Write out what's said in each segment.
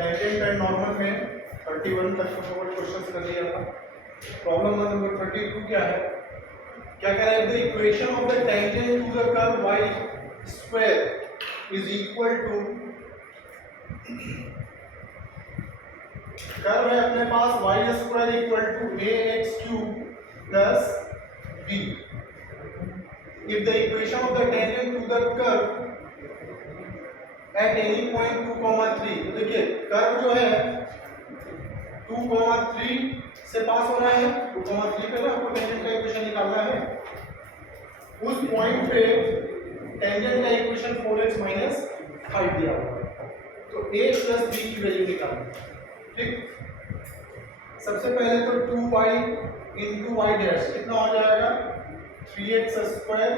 Tangent and normal में 31 तक का क्वेश्चन कर लिया था। प्रॉब्लम नंबर 32 क्या है? क्या कह रहा है? The equation of the tangent to the curve y square is equal to, curve है अपने पास y square equal to ax cube plus b। if the equation of the tangent to the curve at any point 2,3, तो देखिए curve जो है 2,3 से पास हो रहा है, 2,3 पे ना आपको टेंजेंट का इक्वेशन निकालना है। उस पॉइंट पे टेंजेंट का इक्वेशन 4x माइनस 5 दिया हुआ है, तो a प्लस b की वैल्यू निकालनी। ठीक, सबसे पहले तो 2y इंटू वाई डैश कितना हो जाएगा 3x स्क्वायर,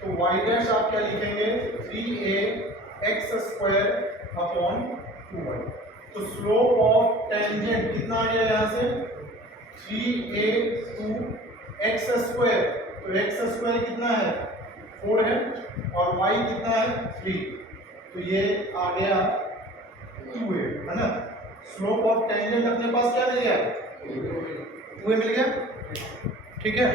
तो y डैश आप क्या लिखेंगे 3ax स्क्वायर अपॉन 2y। तो स्लोप ऑफ टेंजेंट कितना आ गया यहाँ से 3a टू x स्क्वायर, तो x स्क्वायर कितना है 4 है और y कितना है 3, तो ये आ गया 2a है ना। स्लोप ऑफ टेंजेंट अपने पास क्या मिल गया 2a मिल गया। ठीक है,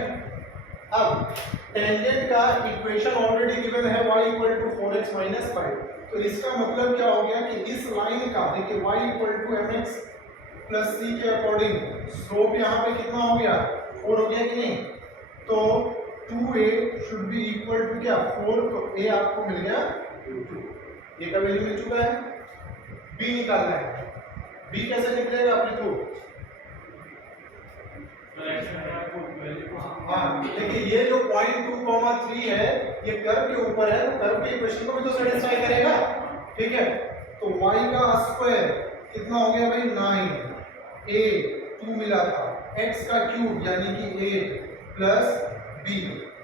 अब टेंजेंट का इक्वेशन ऑलरेडी गिवन है y equal to 4x minus 5, तो इसका मतलब क्या हो गया कि इस लाइन का देखिए y equal to mx plus c के अकॉर्डिंग स्लोप यहाँ पे कितना हो गया 4 हो गया कि नहीं, तो 2a should be equal to क्या 4, तो a आपको मिल गया 2, a का वैल्यू मिल चुका है। b निकालना है, b कैसे निकलेगा अपने को, हाँ देखिए ये जो पॉइंट 2,3 है ये कर्व के ऊपर है, तो कर्व के इक्वेशन को भी तो सेटिस्फाई करेगा। ठीक है, तो y का स्क्वायर कितना हो गया भाई 9, a 2 मिला था, x का क्यूब यानी कि 8 प्लस b,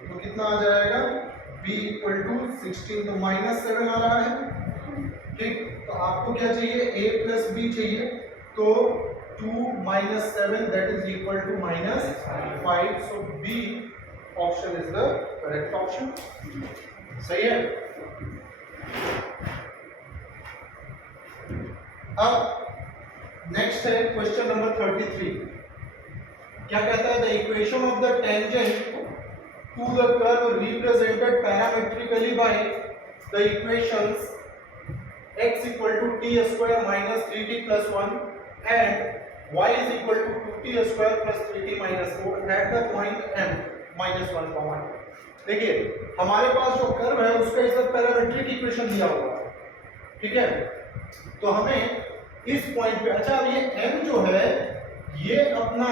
तो कितना आ जाएगा b इक्वल टू 16, तो -7 आ रहा है। ठीक, तो आपको क्या चाहिए a प्लस b चाहिए, तो 2 minus 7 that is equal to -5, so B option is the correct option। सही है। अब नेक्स्ट है क्वेश्चन नंबर 33। क्या कहता है? The equation of the tangent to the curve represented parametrically by the equations x equal to t square minus 3t plus 1 and y is equal to 2t square plus 3t minus 4 at the point m minus 1, 2। देखिए हमारे पास जो curve है उसका इस parametric equation दिया हुआ है। ठीक है, तो हमें इस पॉइंट पे, अच्छा अब ये m जो है ये अपना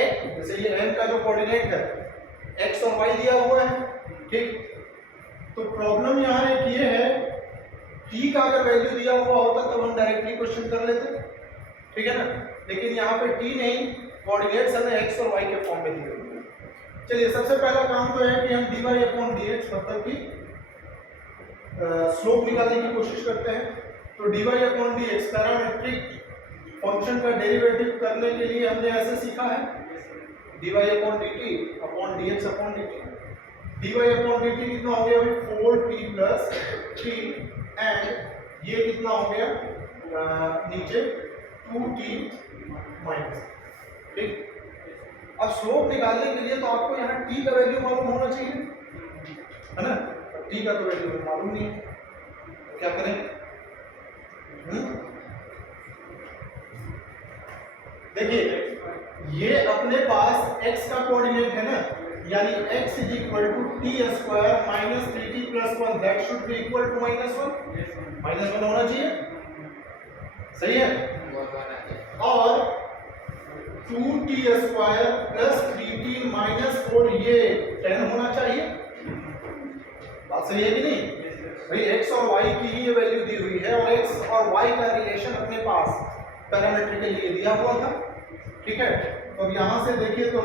x, जैसे ये m का जो कोऑर्डिनेट है x और y दिया हुआ है। ठीक, तो प्रॉब्लम यहाँ एक ये है t का अगर वैल्यू दिया हुआ होता तो हम डायरेक्टली क्वेश्चन कर लेते। ठीक है ना, लेकिन यहाँ पे t नहीं, कोऑर्डिनेट्स हमें x और y के फॉर्म में दिए हुए हैं। चलिए सबसे पहला काम तो है कि हम dy अपॉन dx मतलब कि स्लोप निकालने की कोशिश करते हैं। तो dy upon dx parametric function का डेरिवेटिव करने के लिए हमने ऐसे सीखा है dy upon dt upon dx upon dt। dy upon dt कितना हो गया भाई 4t प्लस 3 एंड ये कितना हो गया नीचे 2t माइनस। ठीक, अब स्लोप निकालने के लिए तो आपको यहाँ t का वैल्यू मालूम होना चाहिए है ना, t का तो वैल्यू मालूम नहीं है, क्या करें? देखिए ये अपने पास x का कोऑर्डिनेट है ना, यानी x is equal to t square minus 3t plus 1, that should be equal to -1 होना चाहिए। सही है, और 2t square plus 3t minus 4 ये 10 होना चाहिए। बात सही है कि नहीं भाई? x और y की ही ये वैल्यू दी हुई है और x और y का रिलेशन अपने पास पैरामीटर के लिए दिया हुआ था। ठीक है, तो अब यहाँ से देखिए तो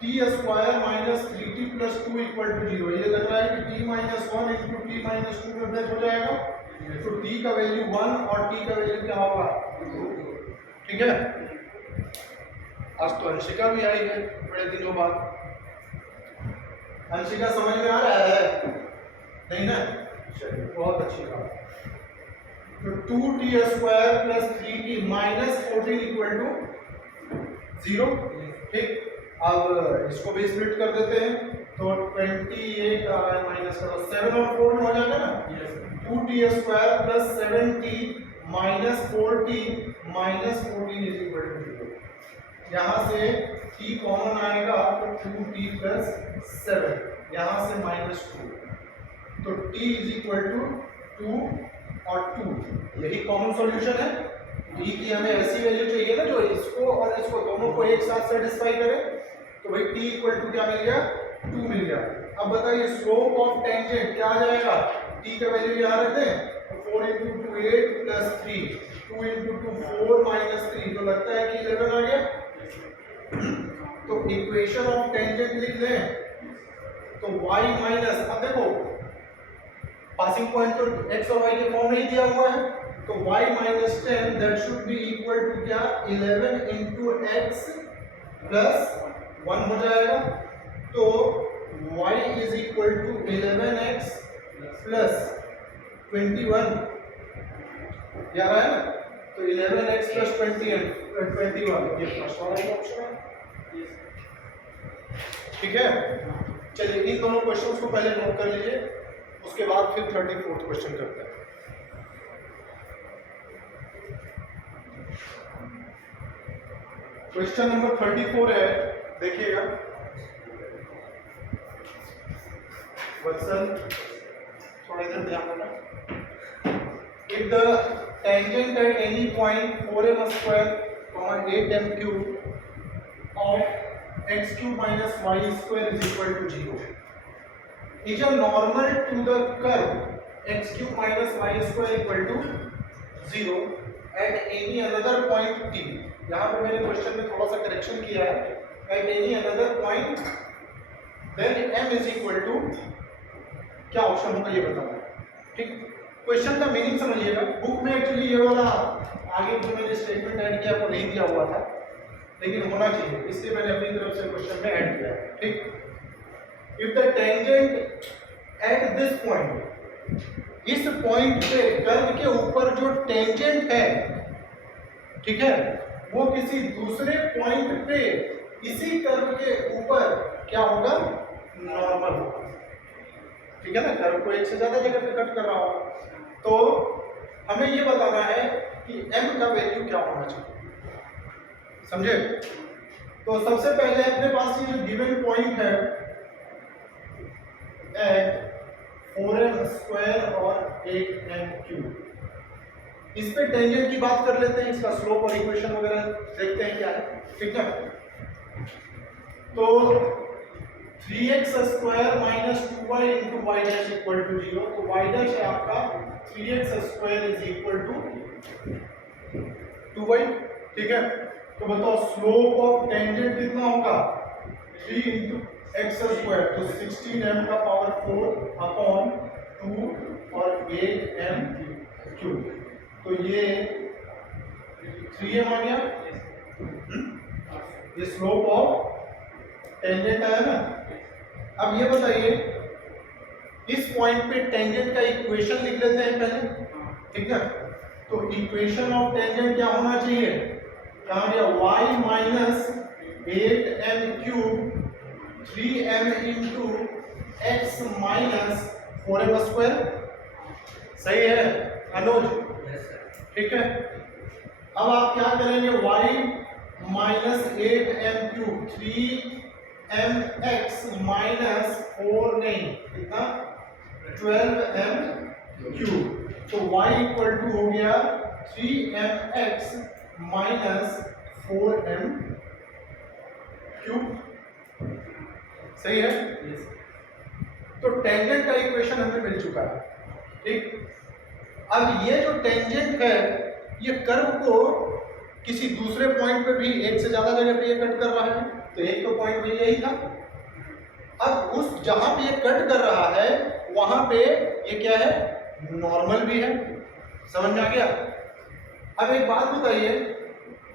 t square minus 3t plus 2 equal to 0, ये लग रहा है कि t minus 1 into t minus 2 में ब्रेक हो जाएगा, तो t का वैल्यू 1 और t का वैल्यू क्या होगा 2। ठीक है, आज तो अंशिका भी आई है बड़े दिनों बाद। अंशिका समझ में आ रहा है नहीं ना? चलिए बहुत अच्छी बात। तो 2t square plus 3t minus 14 equal to 0। ठीक, अब इसको भी स्प्लिट कर देते हैं तो 28 आ रहा है माइनस करो 7 और 4 में हो जाएगा ना। 2t square plus 7t minus 4t minus 14 is equal to 0। यहाँ से t कॉमन आएगा तो 2t प्लस 7, यहाँ से माइनस 2, तो t इज इक्वल टू 2 और 2, यही कॉमन सॉल्यूशन है। t की हमें ऐसी वैल्यू चाहिए ना जो इसको और इसको दोनों को एक साथ सेटिस्फाई करे, तो भाई t इक्वल टू क्या मिल गया, 2 मिल गया। अब बताइए स्लोप ऑफ टेंजेंट क्या आ जाएगा, t का वैल्यू यहाँ रख दें, 4 × 2 8 प्लस 3, 2 × 2 4 माइनस 3, तो लगता है कि 11 आ गया। तो इक्वेशन ऑफ टेंजेंट लिख लें तो y माइनस, अब देखो पासिंग पॉइंट तो x और y के फॉर्म में ही दिया हुआ है, तो y minus 10 that should be equal to क्या, 11 × x प्लस 1 हो जाएगा। तो y is equal to 11x plus 21, याद आया ना, तो 11x प्लस 21 ये फर्स्ट वाला ऑप्शन है। ठीक है, चलिए इन दोनों क्वेश्चंस को पहले नोट कर लीजिए, उसके बाद फिर 34th क्वेश्चन करते हैं। क्वेश्चन नंबर 34 है, देखिएगा वत्सल थोड़ा इधर ध्यान देना। If the tangent at any point 4m square, 8m cube of x cube minus y square is equal to 0, is a normal to the curve x cube minus y square equal to 0 at any another point t। यहाँ पे मैंने question में थोड़ा सा correction किया है, at any another point then m is equal to क्या option होगा ये बताना है। ठीक, क्वेश्चन का मीनिंग समझिएगा। बुक में एक्चुअली ये वाला आगे जो मैंने स्टेटमेंट ऐड किया वो नहीं दिया हुआ था, लेकिन होना चाहिए, इसलिए मैंने अपनी तरफ से क्वेश्चन में ऐड किया है। ठीक, if the tangent at this point, इस पॉइंट पे कर्व के ऊपर जो टेंजेंट है, ठीक है, वो किसी दूसरे पॉइंट पे इसी कर्व के ऊपर क्या होगा, नॉर्मल होगा। ठीक है ना, कर्व को एक से ज्यादा जगह पे कट कर रहा होगा, तो हमें ये बताना है कि m का वैल्यू क्या होना चाहिए, समझे। तो सबसे पहले अपने पास ये जो गिवन पॉइंट है एट 4m स्क्वायर और 8m क्यूब, इस पे टेंजेंट की बात कर लेते हैं, इसका स्लोप और इक्वेशन वगैरह देखते हैं क्या है। ठीक है, तो 3x square minus 2y into y dash equal to 0, तो y डैश है आपका 3x square is equal to 2y। ठीक है, तो बताओ स्लोप ऑफ टेंजेंट कितना होगा, 3 इंटू एक्स स्क्वायर, तो 16m का पावर 4 अपॉन 2 और 8m क्यूब, तो ये 3m आ गया। ये स्लोप ऑफ टेंजेंट आया ना। अब ये बताइए इस पॉइंट पे टेंजेंट का इक्वेशन लिख लेते हैं पहले। ठीक है, तो इक्वेशन ऑफ टेंजेंट क्या होना चाहिए, कहाँ गया, y minus 8m cube 3m into x minus 4m square. सही है अनुज? ठीक है, अब आप क्या करेंगे, y minus 8m cube 3mx minus 4 नहीं कितना 12m क्यूब, तो y इक्वल टू हो गया 3mx माइनस 4m क्यूब। सही है, तो टेंजेंट का इक्वेशन हमें मिल चुका है। ठीक, अब ये जो टेंजेंट है ये कर्व को किसी दूसरे पॉइंट पे भी एक से ज्यादा जगह पे ये कट कर रहा है, तो एक तो पॉइंट भी यही था। अब उस जहां पे ये कट कर रहा है वहां पे ये क्या है, नॉर्मल भी है। समझ में आ गया? अब एक बात बताइए,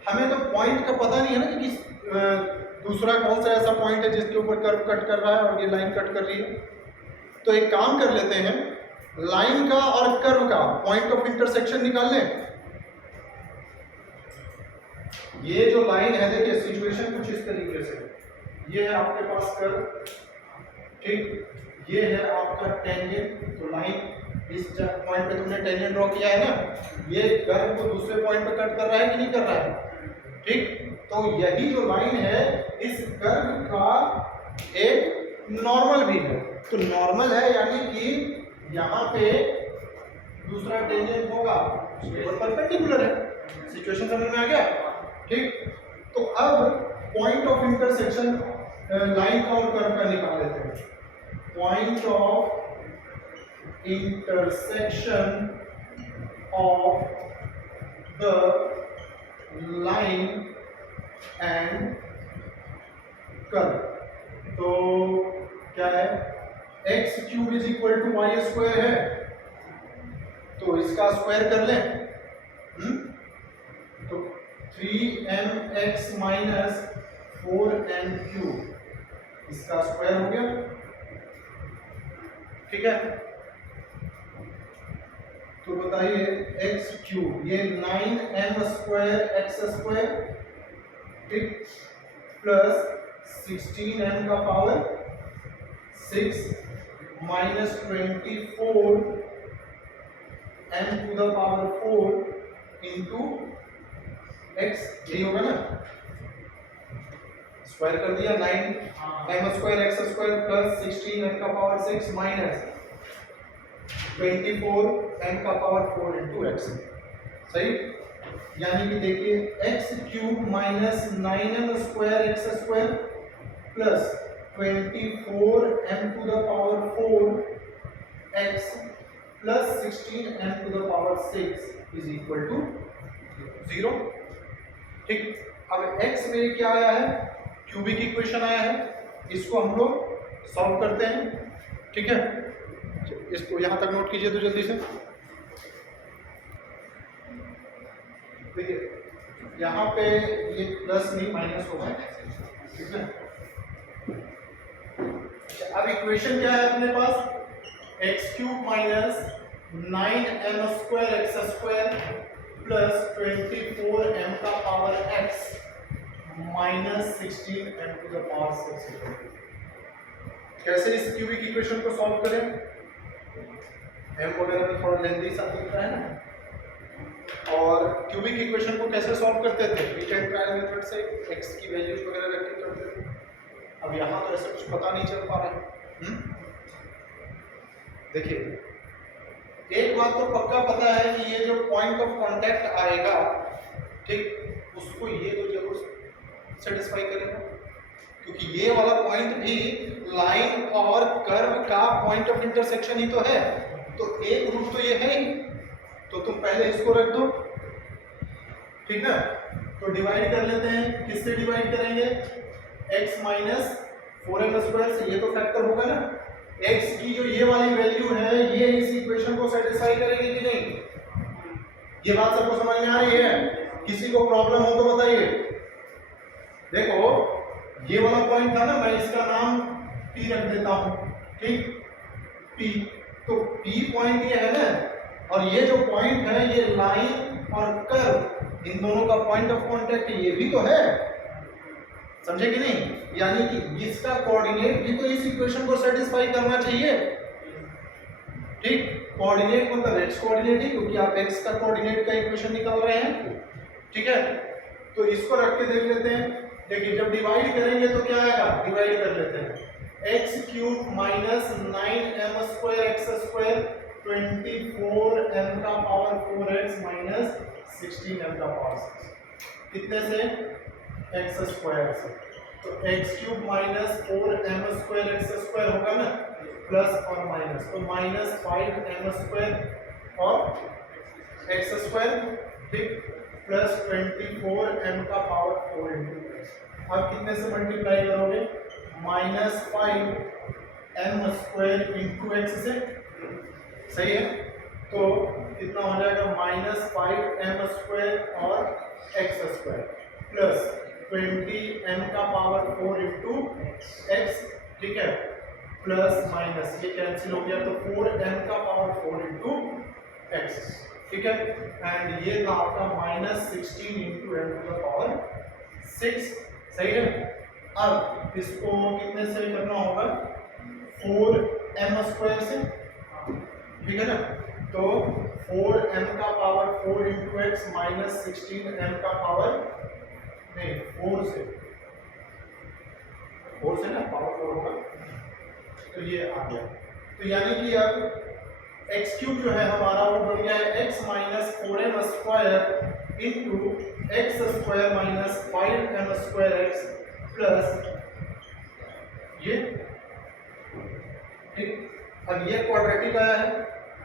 हमें तो पॉइंट का पता नहीं है ना कि दूसरा कौन सा ऐसा पॉइंट है जिसके ऊपर कर्व कट कर रहा है और ये लाइन कट कर रही है। तो एक काम कर लेते हैं, लाइन का और कर्व का पॉइंट ऑफ इंटरसेक्शन निकाल लें। ये जो लाइन है, देखिए सिचुएशन कुछ इस तरीके से, ये है आपके पास कर्व, ठीक, ये है आपका टेंजेंट। तो लाइन इस पॉइंट पे तुमने टेंजेंट ड्रॉ किया है ना, ये कर्व को दूसरे पॉइंट पे कट कर रहा है कि नहीं कर रहा है, ठीक। तो यही जो लाइन है इस कर्व का एक नॉर्मल भी है। तो नॉर्मल है यानी कि यहाँ पे दूसरा टेंजेंट होगा और परपेंडिकुलर है। सिचुएशन समझ में आ गया, ठीक। तो अब पॉइंट ऑफ इंटरसेक्शन लाइन का और कर्व का निकाल लेते हैं। Point of intersection of the line and curve, तो क्या है, x cube is equal to y square है, तो इसका स्क्वायर कर लें। तो 3mx माइनस 4m क्यूब, इसका स्क्वायर हो गया, ठीक है। तो बताइए एक्स क्यूब, ये 9m स्क्वायर एक्स स्क्वायर, ठीक, प्लस 16m का power 6 minus 24 m to the power 4 into x, यही होगा ना, स्क्वायर कर दिया 9m square x square plus 16m का पावर 6 माइनस 24m का पावर 4 इंटू एक्स, सही। यानी कि देखिए x cube minus 9m square x square plus 24m to the power 4 x plus 16m to the power 6 is equal to 0, ठीक। अब x में क्या आया है, क्यूबिक इक्वेशन आया है, इसको हम लोग सॉल्व करते हैं, ठीक है। इसको यहां तक नोट कीजिए तो जल्दी से। देखिए यहाँ पे ये प्लस नहीं माइनस होगा, ठीक है। अब इक्वेशन क्या है अपने पास, x cube minus 9m square x square plus 24m का power x minus 16m to the power 6। कैसे इस क्यूबिक इक्वेशन को सॉल्व करें, m वगैरह में थोड़ा लेंथी सा दिख रहा है ना। और क्यूबिक इक्वेशन को कैसे सॉल्व करते थे, मीट एंड ट्रायल मेथड से x की वैल्यूज वगैरह रख के करते थे। अब यहाँ तो ऐसा कुछ पता नहीं चल पा रहा है। देखिए एक बात तो पक्का पता है कि ये जो पॉइंट ऑफ कांटेक्ट आएगा, ठीक, उसको ये तो जरूर सेटिस्फाई करेगा, क्योंकि ये वाला पॉइंट भी लाइन और कर्व का पॉइंट ऑफ इंटरसेक्शन ही तो है। तो एक रूट तो ये है ही, तो तुम पहले इसको रख दो, ठीक ना। तो डिवाइड कर लेते हैं, किससे डिवाइड करेंगे, x माइनस 4m स्क्वायर से, ये तो फैक्टर होगा ना। x की जो ये वाली वैल्यू है ये इस इक्वेशन को सेटिस्फाई करेगी कि नहीं, ये बात सबको समझ में आ रही है। किसी को प्रॉब्लम हो तो बताइए। देखो ये वाला पॉइंट था ना, मैं इसका नाम P रख देता हूं, ठीक, P। तो P पॉइंट ये है ना, और ये जो पॉइंट है ये लाइन और कर्व इन दोनों का पॉइंट ऑफ कांटेक्ट ये भी तो है, समझे कि नहीं। यानी कि इसका कोऑर्डिनेट भी तो इस इक्वेशन को सेटिस्फाई करना चाहिए, ठीक। कोऑर्डिनेट मतलब x कोऑर्डिनेट ही, क्योंकि आप x का कोऑर्डिनेट का इक्वेशन निकाल रहे हैं, ठीक है। तो इसको रख के देख लेते हैं। देखिए जब डिवाइड करेंगे तो क्या आएगा, डिवाइड कर लेते हैं, x cube minus 9m square x square 24m का पावर 4x माइनस 16m का पावर 6, कितने से, एक्स स्क्वायर से। तो x cube minus 4m square x square होगा ना, प्लस और माइनस, तो माइनस 5m स्क्वायर और एक्स स्क्वायर, ठीक, प्लस 24m का पावर 4 इंटू एक्स। अब कितने से मल्टीप्लाई करोगे, minus 5m square into x से, सही है। तो कितना हो जाएगा, माइनस 5m स्क्वायर और एक्स स्क्वायर प्लस 20m का पावर 4 इंटू एक्स, ठीक है। प्लस माइनस ये कैंसिल हो गया, तो 4m का पावर 4 इंटू एक्स, ठीक है। एंड ये था आपका -16 into m to the power 6, सही है। अब इसको कितने से करना होगा, 4m² से, ठीक है ना। तो 4m का power 4 into x minus 16m का पावर नहीं 4 से ना पावर 4 होगा, तो ये आ गया। तो यानी कि अब एक्स क्यूब जो है हमारा वो बन गया है x minus 4m² into x square minus 5m² plus ये, ठीक। अब ये क्वाड्रेटिक आया है,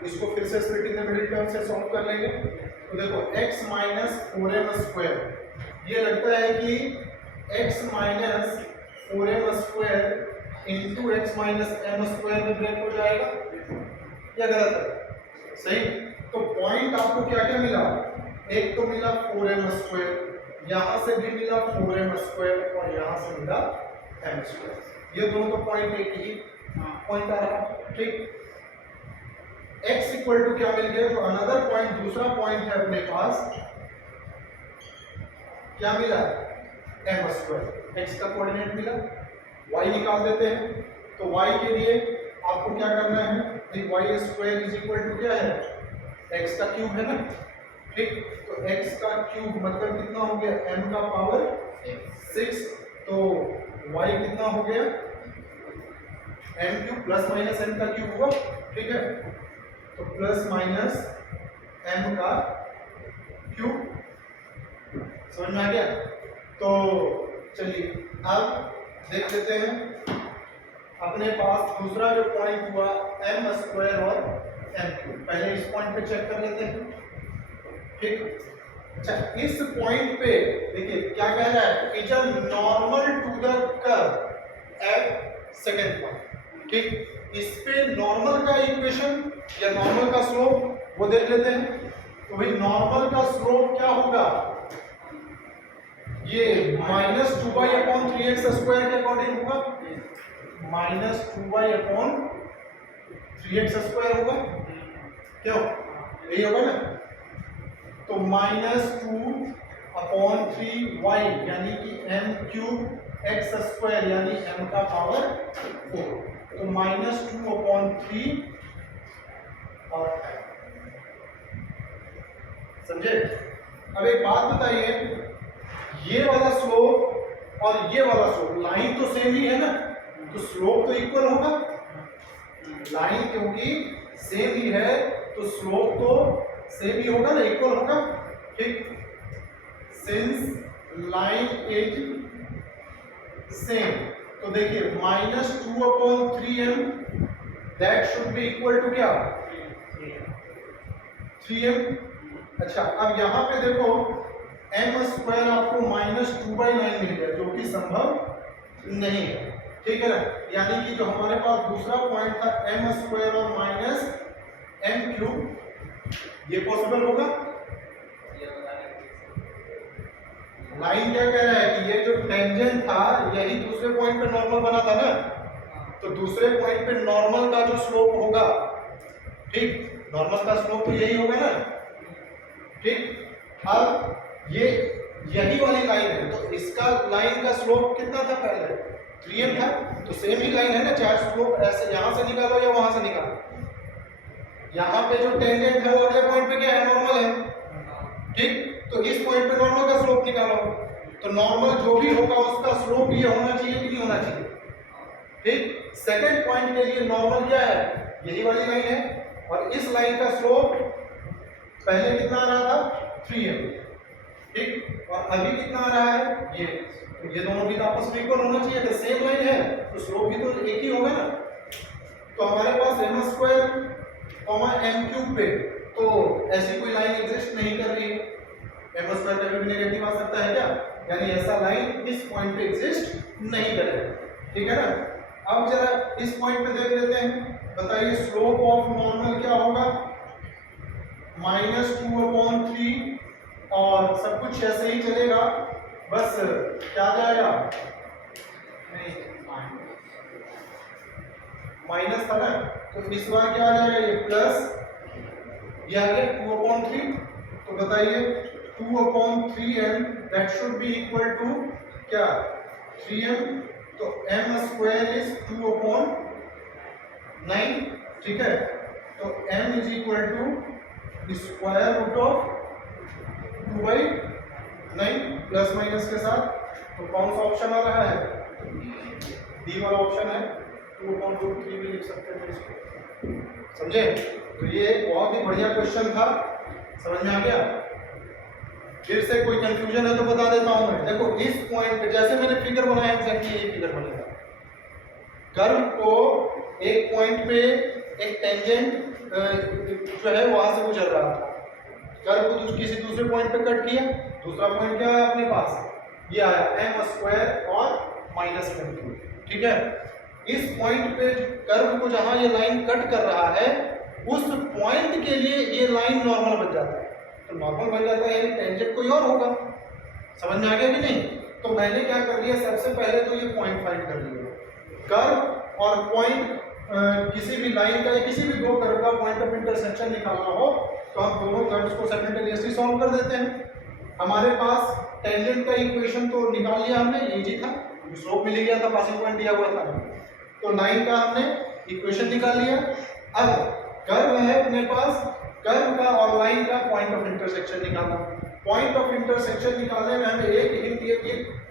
इसको फिर से split in the middle term से सॉल्व कर लेंगे। तो देखो x माइनस 4m², ये लगता है कि x minus 4m² into x minus m² में ब्रेक हो जाएगा, या गलत है, सही। तो पॉइंट आपको क्या क्या मिला, एक तो मिला 4m², यहां से भी मिला 4m² और यहां से मिला m², ये दोनों तो पॉइंट एक ही पॉइंट आ रहा, ठीक। x इक्वल टू क्या मिल गया, जो अनदर पॉइंट दूसरा पॉइंट है अपने पास, क्या मिला, m², x का कोऑर्डिनेट मिला, y निकाल देते हैं। तो y के लिए आपको क्या करना है, y² इज इक्वल टू क्या है, x का क्यूब है ना, ठीक। तो x का क्यूब मतलब कितना हो गया, m का पावर 6, तो y कितना हो गया, m³ प्लस माइनस m का क्यूब हुआ, ठीक है। तो प्लस माइनस m का क्यूब, समझ में आ गया। तो चलिए अब देख लेते हैं अपने पास दूसरा जो पॉइंट हुआ m² और m³, पहले इस पॉइंट पे चेक कर लेते हैं, ठीक। अच्छा, इस पॉइंट पे देखिए क्या कह रहा है, is a normal to the curve at second point, ठीक। इस पे नॉर्मल का इक्वेशन या नॉर्मल का स्लोप वो देख लेते हैं। तो भाई नॉर्मल का स्लोप क्या होगा, ये -2y/3x² के अकॉर्डिंग होगा, -2y/3x² होगा, क्यों, यही होगा ना। तो -2/3y यानी कि m³ x² यानी m का पावर 4, तो -2/3 और समझे। अब एक बात बताइए, ये वाला स्लोप और ये वाला स्लोप, लाइन तो सेम ही है ना, तो स्लोप तो इक्वल होगा, लाइन क्योंकि सेम ही है तो स्लोप तो सेम ही होगा ना, इक्वल होगा, ठीक। सिंस लाइन इज सेम, तो देखिए -2/3m that should be equal to क्या, 3m। अच्छा, अब यहां पे देखो m² आपको -2/9 मिल गया, जो कि संभव नहीं है, ठीक है ना। यानी कि जो हमारे पास दूसरा पॉइंट था m² और -m³, ये पॉसिबल होगा। लाइन क्या कह रहा है कि ये जो टेंजेंट था यही दूसरे पॉइंट पे नॉर्मल बना था ना, तो दूसरे पॉइंट पे नॉर्मल का जो स्लोप होगा, ठीक, नॉर्मल का स्लोप तो यही होगा ना, ठीक। अब ये यही वाली लाइन है, तो इसका लाइन का स्लोप कितना था पहले, 3m था, तो सेम ही लाइन है ना, चाहे स्लोप ऐसे यहां से निकालो या वहां से निकालो, यहाँ पे जो टेंजेंट है वो अगले पॉइंट पे क्या है, नॉर्मल है, ठीक। तो इस पॉइंट पे नॉर्मल का स्लोप निकालो, तो नॉर्मल जो भी होगा उसका स्लोप ये होना चाहिए कि नहीं होना चाहिए, ठीक। सेकंड पॉइंट के लिए नॉर्मल क्या है, यही वाली लाइन है, और इस लाइन का स्लोप पहले कितना आ रहा था, 3m, ठीक, और अभी कितना आ रहा है, ये दोनों भी आपस में इक्वल होना चाहिए, तो सेम लाइन है तो स्लोप भी तो एक ही होगा ना। तो हमारे पास m² m³ पे तो ऐसी कोई लाइन एग्जिस्ट नहीं कर रही है, m² कभी भी नेगेटिव आ सकता है क्या, यानी ऐसा लाइन इस पॉइंट पे एग्जिस्ट नहीं करेगा, ठीक है ना। अब जरा इस पॉइंट पे देख लेते हैं, बताइए स्लोप ऑफ नॉर्मल क्या होगा, -2/3, और सब कुछ ऐसे ही चलेगा, बस क्या जाएगा, नहीं माइनस था ना, तो इस बार क्या आ जाएगा, ये प्लस, ये आ गया 2/3। तो बताइए 2/3m that should be equal to क्या, 3m। तो m स्क्वायर इज 2/9, ठीक है। तो m is equal to square root of 2/9 plus minus के साथ। तो कौन सा ऑप्शन आ रहा है, डी वाला ऑप्शन है। 2/3 भी लिख सकते हैं इसको, समझे। तो ये बहुत ही बढ़िया क्वेश्चन था, समझ में आ गया। फिर से कोई कंफ्यूजन है तो बता देता हूं मैं। देखो इस पॉइंट पे जैसे मैंने फिगर बनाया एग्जैक्टली यही फिगर बनेगा। कर्व को एक पॉइंट पे एक टेंजेंट जो है वहां से गुजर रहा था, कर्व को किसी दूसरे पॉइंट पे कट किया, दूसरा पॉइंट क्या है अपने पास, ये आया m स्क्वायर और माइनस m, ठीक है। इस पॉइंट पे कर्व को जहां ये लाइन कट कर रहा है उस पॉइंट के लिए ये लाइन नॉर्मल बन जाता है। तो नॉर्मल बन जाता है यानी टेंजेंट कोई और होगा, समझ में आ गया कि नहीं। तो मैंने क्या कर लिया, सबसे पहले तो ये पॉइंट फाइंड कर लिया। कर्व और पॉइंट किसी भी लाइन का या किसी भी दो कर्व का पॉइंट ऑफ इंटरसेक्शन निकालना हो तो हम दोनों कर्व्स को साइमल्टेनियसली सॉल्व कर देते हैं। हमारे पास टेंजेंट का इक्वेशन तो निकाल लिया हमने, इजी था, स्लोप मिल गया था, पासिंग पॉइंट दिया हुआ था। तो लाइन का हमने इक्वेशन निकाल लिया। अब कर्व है अपने पास, कर्व का और लाइन का पॉइंट ऑफ इंटरसेक्शन निकालना। पॉइंट ऑफ इंटरसेक्शन निकालने में हमें एक हिंट, ये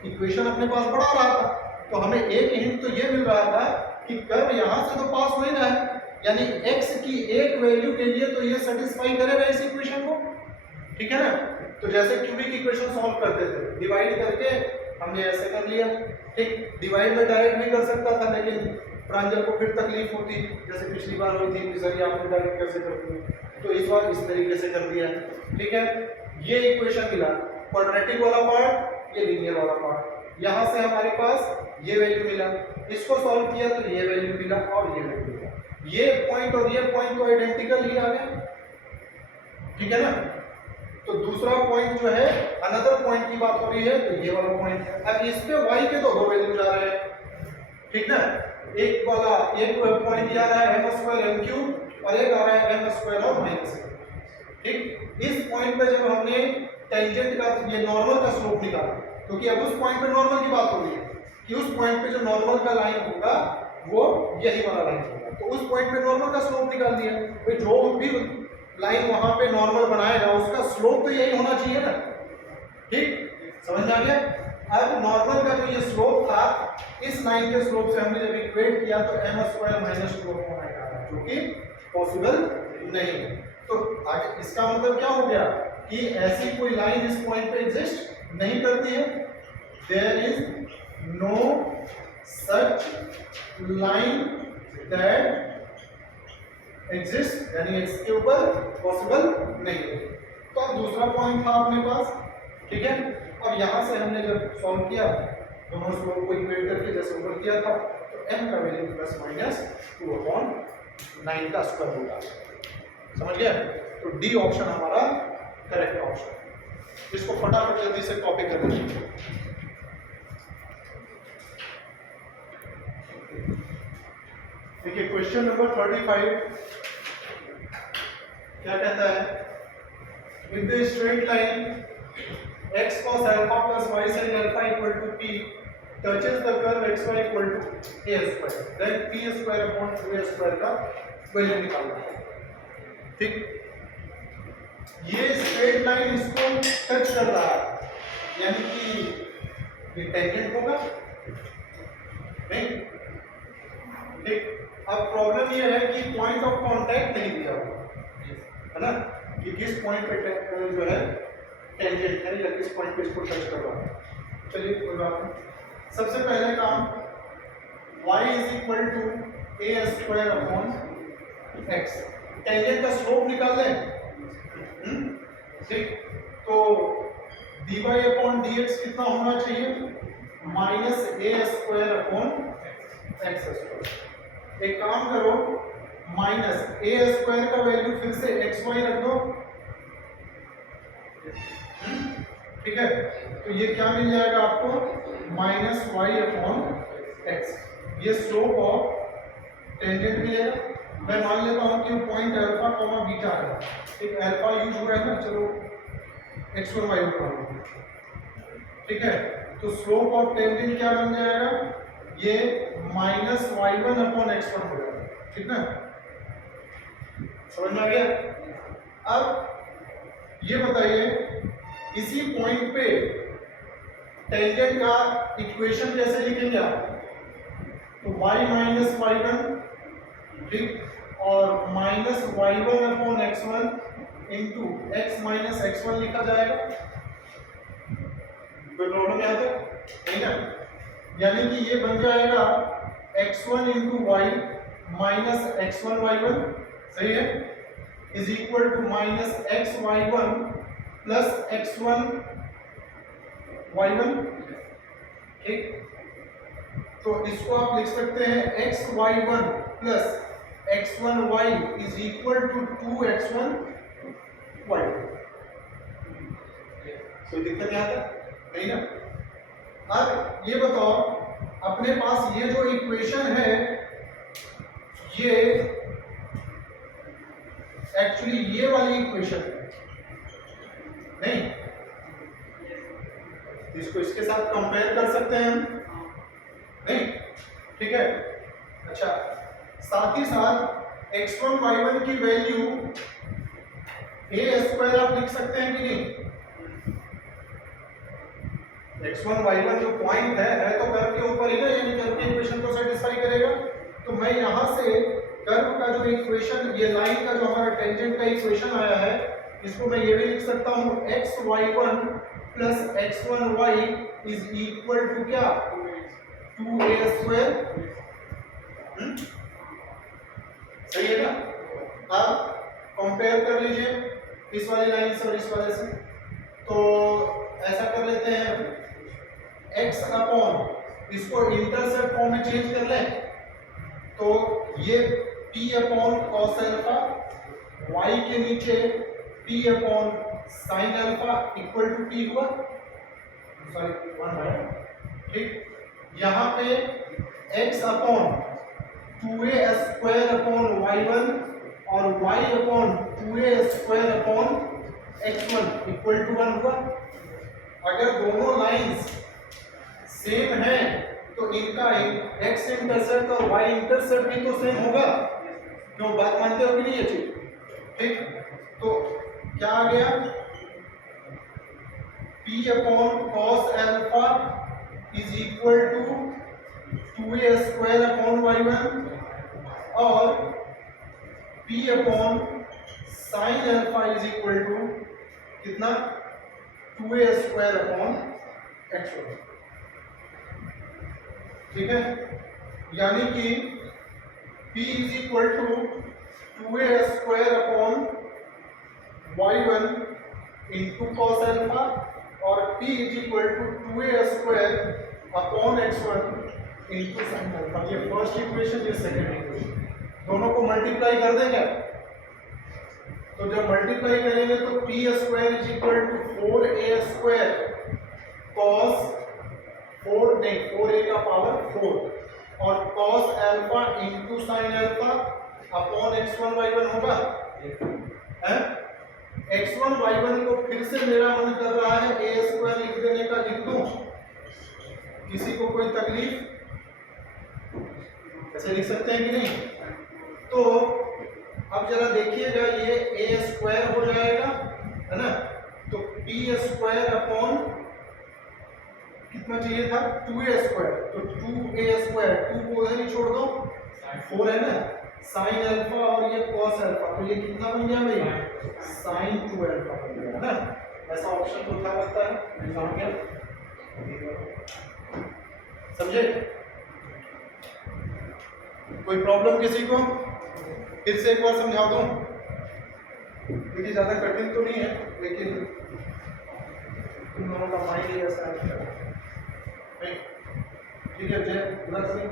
इक्वेशन अपने पास बढ़ा रहा था, तो हमें एक हिंट तो ये मिल रहा था कि कर्व यहां से तो पास हो ही रहा है, यानी x की एक वैल्यू के लिए तो ये सेटिस्फाई करेगा इस इक्वेशन को, ठीक है ना। तो जैसे क्यूबिक इक्वेशन सॉल्व करते थे, डिवाइड करके हमने ऐसे कर लिया, ठीक। डिवाइड में डायरेक्ट भी कर सकता था लेकिन प्रांजल को फिर तकलीफ होती, जैसे पिछली बार हुई थी कि सर आपने डायरेक्ट कैसे कर दिया, तो इस बार इस तरीके से कर दिया, ठीक है। ये इक्वेशन मिला, क्वाड्रेटिक वाला पार्ट, ये लीनियर वाला पार्ट। यहां से हमारे पास ये वैल्यू मिला, इसको सॉल्व किया तो ये वैल्यू मिला और ये वैल्यू मिला। ये पॉइंट और ये पॉइंट तो आइडेंटिकल ही आ गए, ठीक है ना। तो दूसरा पॉइंट जो है, अनदर पॉइंट की बात हो रही है, तो ये वाला पॉइंट है। अब इस पे y के तो दो वैल्यू जा रहे हैं, ठीक ना। एक वाला एक पॉइंट आ रहा है m स्क्वायर m क्यूब और एक आ रहा है m स्क्वायर और माइनस, ठीक। इस पॉइंट पे जब हमने टेंजेंट का ये नॉर्मल का स्लोप निकाला, क्योंकि अब उस पॉइंट पे नॉर्मल की बात हो रही है कि उस पॉइंट पे जो नॉर्मल का लाइन होगा वो यही वाला लाइन होगा, तो उस पॉइंट पे नॉर्मल का स्लोप निकाल दिया। भाई जो भी लाइन वहां पे नॉर्मल बनाएगा उसका स्लोप तो यही होना चाहिए ना, ठीक, समझ में आ गया। अब नॉर्मल का जो ये स्लोप था, इस लाइन के स्लोप से हमने जब इक्वेट किया तो m स्क्वायर माइनस 2 आएगा, जो कि पॉसिबल नहीं है। तो इसका मतलब क्या हो गया कि ऐसी कोई लाइन इस पॉइंट पे एग्जिस्ट नहीं करती है, there is no such line that exist, यानी x के ऊपर पॉसिबल नहीं है। तो अब दूसरा पॉइंट था अपने पास, ठीक है। अब यहां से हमने जब सॉल्व किया दोनों स्लोप को इक्वेट करके जैसे ऊपर किया था, तो m का वैल्यू प्लस माइनस 2/9 का स्क्वायर होगा, समझ गया। तो डी ऑप्शन हमारा करेक्ट ऑप्शन। इसको फटाफट जल्दी से कॉपी कर लीजिए। देखिए क्वेश्चन नंबर 35 क्या कहता है, with the straight line x cos alpha plus y sin alpha equal to p touches the curve xy equal to a square, then p square upon 2a square का value निकालना है, ठीक। ये straight line इसको touch कर रहा है, यानी कि ये टेंजेंट होगा नहीं, ठीक। अब प्रॉब्लम ये है कि पॉइंट ऑफ कांटेक्ट नहीं दिया हुआ है ना, कि किस पॉइंट पे जो है टेंजेंट है या किस पॉइंट पे इसको टच कर रहा है। चलिए कोई बात नहीं। सबसे पहले काम y is equal to a square upon x, tangent का स्लोप निकाल लें, ठीक। तो dy अपॉन dx कितना होना चाहिए, minus a square upon x square. एक काम करो, माइनस a स्क्वायर का वैल्यू फिर से xy रख दो, ठीक है। तो ये क्या मिल जाएगा आपको, माइनस y अपॉन एक्स। ये स्लोप ऑफ टेंजेंट मिलेगा। मैं मान लेता हूं कि पॉइंट अल्फा कॉमा बीटा है, एक अल्फा यूज हुआ है ना, चलो x1 y1 मान लो, ठीक है। तो स्लोप ऑफ टेंजेंट क्या बन जाएगा, ये -y1/x1 हो जाएगा, ठीक ना, समझ में आ गया। अब ये बताइए इसी पॉइंट पे टेंजेंट का इक्वेशन कैसे लिखेंगे आप, तो y - y1, ठीक, और -y1/x1 इंटू x - x1 लिखा जाएगा। कोई प्रॉब्लम यहाँ तक नहीं ना, यानी कि ये बन जाएगा x1 into Y minus x1 y1, सही है, is equal to -x y1 plus x1 y1, ठीक। तो इसको आप लिख सकते हैं xy1 plus x1y is equal to 2x1 y। कोई दिक्कत यहाँ तक नहीं ना। अब ये बताओ अपने पास ये जो इक्वेशन है ये एक्चुअली ये वाली इक्वेशन है नहीं, इसको इसके साथ कंपेयर कर सकते हैं हम नहीं, ठीक है। अच्छा, साथ ही साथ x1 y1 की वैल्यू a² आप लिख सकते हैं कि नहीं, x1 y1 जो पॉइंट है तो कर्व के ऊपर ही ना, यानी कर्व की इक्वेशन को सेटिस्फाई करेगा। तो मैं यहां से कर्व का जो इक्वेशन, ये लाइन का जो हमारा टेंजेंट का इक्वेशन आया है, इसको मैं ये भी लिख सकता हूं xy1 plus x1y is equal to क्या, 2a², सही है ना। अब कंपेयर कर लीजिए इस वाली लाइन से और इस वाले से, तो ऐसा कर लेते हैं x अपॉन, इसको इंटरसेप्ट फॉर्म में चेंज कर लें, तो ये p upon cos alpha, y के नीचे p upon sin alpha equal to p हुआ, सॉरी 1 है, ठीक। यहाँ पे x upon 2a² upon y1 और y upon 2a² upon x1 equal to 1 हुआ। अगर दोनों लाइंस सेम है तो इनका x इंटरसेप्ट और y इंटरसेप्ट भी तो सेम होगा, क्यों, बात मानते हो कि नहीं ये चीज, ठीक। तो क्या आ गया, p upon cos alpha is equal to 2a² upon y1 और p upon sin alpha is equal to कितना, 2a² अपॉन x1, ठीक है। यानी कि p is equal to 2a² upon y1 into cos alpha और p is equal to 2a² upon x1 into sin alpha. ये first equation, ये second equation, दोनों को मल्टीप्लाई कर देंगे। तो जब मल्टीप्लाई करेंगे तो p² is equal to 4a² cos 4a का पावर 4 और cos alpha into sin alpha upon x1 y1 होगा, हैं। x1 y1 को फिर से मेरा मन कर रहा है a² लिख देने का, लिख दूं, किसी को कोई तकलीफ, ऐसे लिख सकते हैं कि नहीं। तो अब जरा देखिएगा, ये a² हो जाएगा, है ना, तो p² अपॉन कितना चाहिए था, 2a², तो 2a², 2 को इधर ही छोड़ दो, 4 है ना, sin अल्फा और ये cos अल्फा, तो ये कितना बन गया भाई, sin 2 अल्फा बन गया, है ना। ऐसा ऑप्शन तो था, लगता है निकाल गया, समझे। कोई प्रॉब्लम किसी को, फिर से एक बार समझा दूं, क्योंकि ज्यादा कठिन तो नहीं है, लेकिन तुम दोनों का माइंड ही ऐसा है, ठीक है। जय पूरा सही,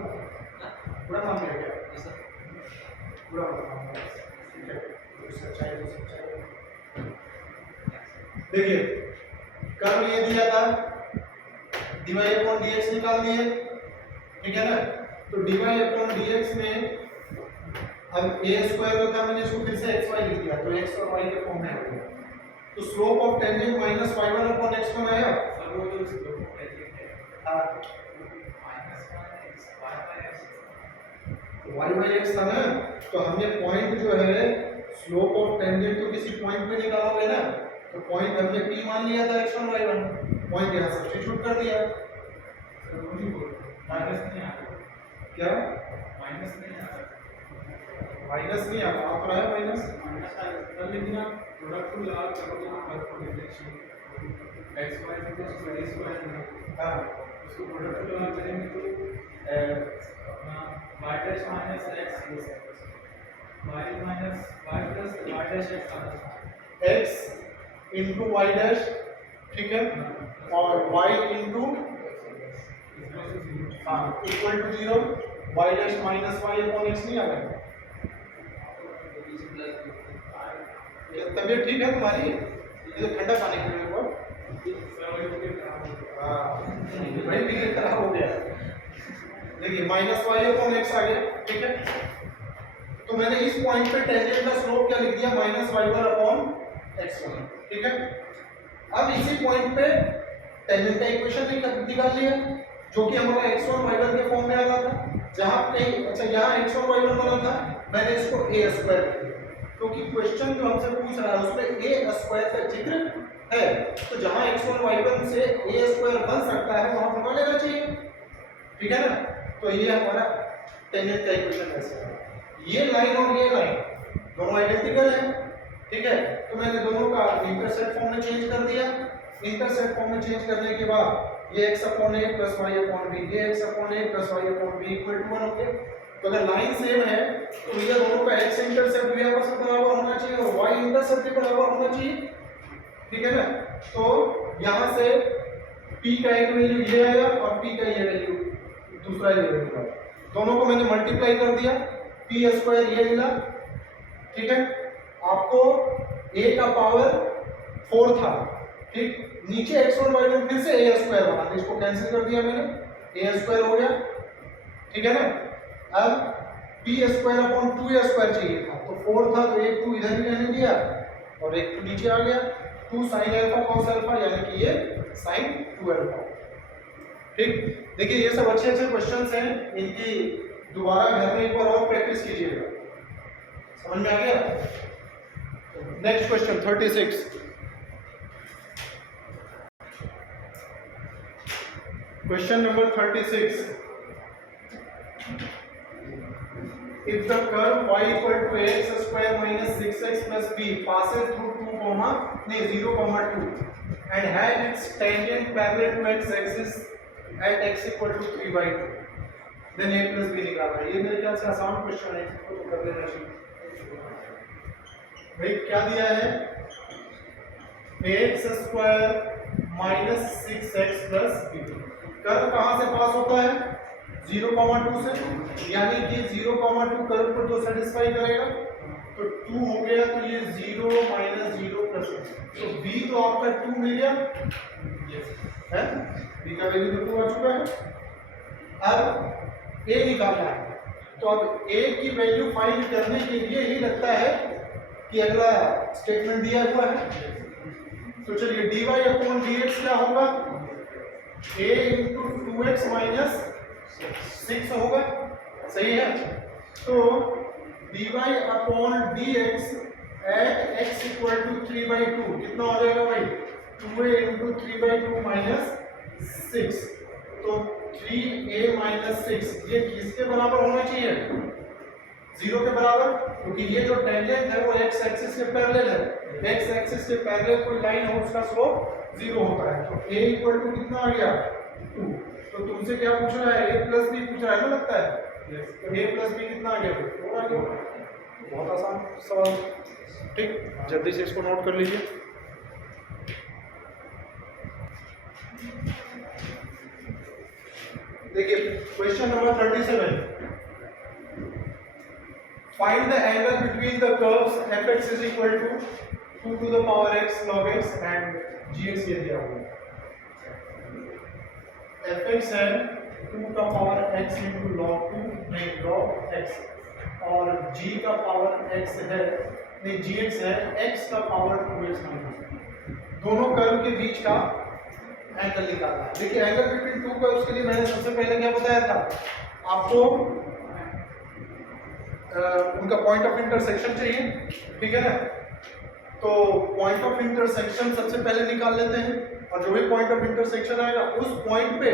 पूरा मान लिया क्या, पूरा मान, ठीक है। सच्चाई तो सच्चाई। देखिए कर्व ये दिया था, dy अपॉन dx निकाल दिए, ठीक है ना। तो dy अपॉन dx में अब ए स्क्वायर का था, मैंने इसको फिर से एक्स वाई लिख दिया, तो एक्स और वाई के फॉर्म में आ गया। तो slope of tangent minus y1 upon x1 आया। सर वो जो स्लोप ऑफ टेंजेंट है y बाई x था ना, तो हमने पॉइंट जो है स्लोप ऑफ टेंजेंट तो किसी पॉइंट पे निकालोगे ना, तो पॉइंट हमने p मान लिया था x1 y1, पॉइंट यहाँ सब्स्टिट्यूट कर दिया। माइनस नहीं आ रहा, क्या माइनस नहीं आ रहा, माइनस नहीं आता, आप रहा है माइनस माइनस आ रहा, लेकिन आप प्रोडक्ट को लगा करोगे ना वर्क को डिफरेंशियल x y से तो स्क्वायर स्क्वायर है, हाँ उसको प्रोडक्ट को लगा करेंगे तो अपना y dash minus x y minus y plus y dash x आता है x इंटू वाई डैश, ठीक है, और y इंटू हाँ equal to 0, y dash minus y upon x नहीं आ गया। ये तबीयत ठीक है तुम्हारी? ये तो ठंडा पानी पी रहे हो। भाई पी खराब हो गया। देखिए माइनस वाई अपॉन एक्स आ गया, ठीक है। तो मैंने इस पॉइंट पे टेंजेंट का स्लोप क्या लिख दिया, minus y one upon x one, ठीक है। अब इसी पॉइंट पे टेंजेंट का इक्वेशन निकाल लिया, जो कि हमारा x1 y1 के फॉर्म में आ रहा था। जहां कहीं अच्छा यहाँ x1 y1 बना था, मैंने इसको a स्क्वायर कर दिया, क्योंकि क्वेश्चन जो हमसे पूछ रहा है उसमें a स्क्वायर का जिक्र है, तो जहां x1 y1 से a स्क्वायर बन सकता है वहां बना लेना चाहिए, ठीक है ना। तो ये हमारा टेंजेंट का इक्वेशन ऐसा है। ये लाइन और ये लाइन दोनों आइडेंटिकल है, ठीक है। तो मैंने दोनों का इंटरसेप्ट फॉर्म में चेंज कर दिया। इंटरसेप्ट फॉर्म में चेंज करने के बाद ये x upon a plus y upon b, ये x upon a plus y upon b equal to 1 हो गया। तो अगर लाइन सेम है तो ये दोनों का x इंटरसेप्ट भी आपस में बराबर होना चाहिए और y इंटरसेप्ट भी बराबर होना चाहिए, ठीक है ना। तो यहाँ से p का एक वैल्यू ये आया और p का ये वैल्यू दूसरा ये वैल्यू आया, दोनों को मैंने मल्टीप्लाई कर दिया, p स्क्वायर ये मिला, ठीक है। आपको a का पावर 4 था, ठीक। नीचे x1 y1 फिर से a स्क्वायर बना, तो इसको कैंसिल कर दिया मैंने, a स्क्वायर हो गया, ठीक है ना। अब p square upon 2a square चाहिए था, तो 4 था तो एक 2 इधर भी रहने दिया और एक 2 नीचे आ गया, 2 sin अल्फा cos अल्फा, यानी कि ये sin 2 अल्फा, ठीक। देखिए ये सब अच्छे अच्छे क्वेश्चंस हैं, इनकी दोबारा घर में एक बार और प्रैक्टिस कीजिएगा, समझ में आ गया। Next question 36। Question number 36. If the curve y equal to x square minus 6x plus b passes through 0, 2 and has its tangent parallel to x axis at x equal to 3/2, then a plus b निकालना है। ये मेरे ख्याल से आसान question है, इसको तो कर लेना चाहिए। भाई क्या दिया है, x square minus 6x plus b, curve कहां से पास होता है, 0,2 से, यानी कि 0,2 कर्व को तो सेटिस्फाई करेगा, तो 2 हो गया, तो ये 0 माइनस 0 प्लस, तो b तो आपका 2 मिल गया है, b का वैल्यू तो 2 आ चुका है। अब a निकालना है, तो अब a की वैल्यू फाइंड करने के लिए ही लगता है कि अगला स्टेटमेंट दिया हुआ है। तो चलिए dy अपॉन dx क्या होगा, a इंटू 2x माइनस 6 होगा, सही है। तो dy upon dx at x equal to 3/2 कितना हो जाएगा भाई, 2a इंटू 3/2 माइनस 6, तो 3a माइनस 6 ये किसके बराबर होना चाहिए, 0 के बराबर, क्योंकि ये जो टेंजेंट है वो x एक्सिस के पैरेलल है, x एक्सिस के पैरेलल कोई लाइन हो उसका स्लोप 0 होता है। तो a इक्वल टू कितना आ गया, 2। तो तुमसे क्या पूछ रहा है, a प्लस b पूछ रहा है ना, लगता है तो a प्लस b कितना आ गया, 4 आ गया। बहुत आसान सवाल, ठीक, जल्दी से इसको नोट कर लीजिए। देखिए question number 37, find the angle between the curves fx is equal to 2 to the power x log x and gx ये दिया हुआ है। fx है 2 का पावर x into log 2 नहीं log x और g का पावर x है, नहीं gx है, x का पावर 2x माइनस, दोनों कर्व के बीच का एंगल निकालना है। देखिए एंगल बिटवीन टू कर्व्स के लिए मैंने सबसे पहले क्या बताया था आपको, उनका पॉइंट ऑफ इंटरसेक्शन चाहिए, ठीक है ना। तो पॉइंट ऑफ इंटरसेक्शन सबसे पहले निकाल लेते हैं, और जो भी पॉइंट ऑफ इंटरसेक्शन आएगा उस पॉइंट पे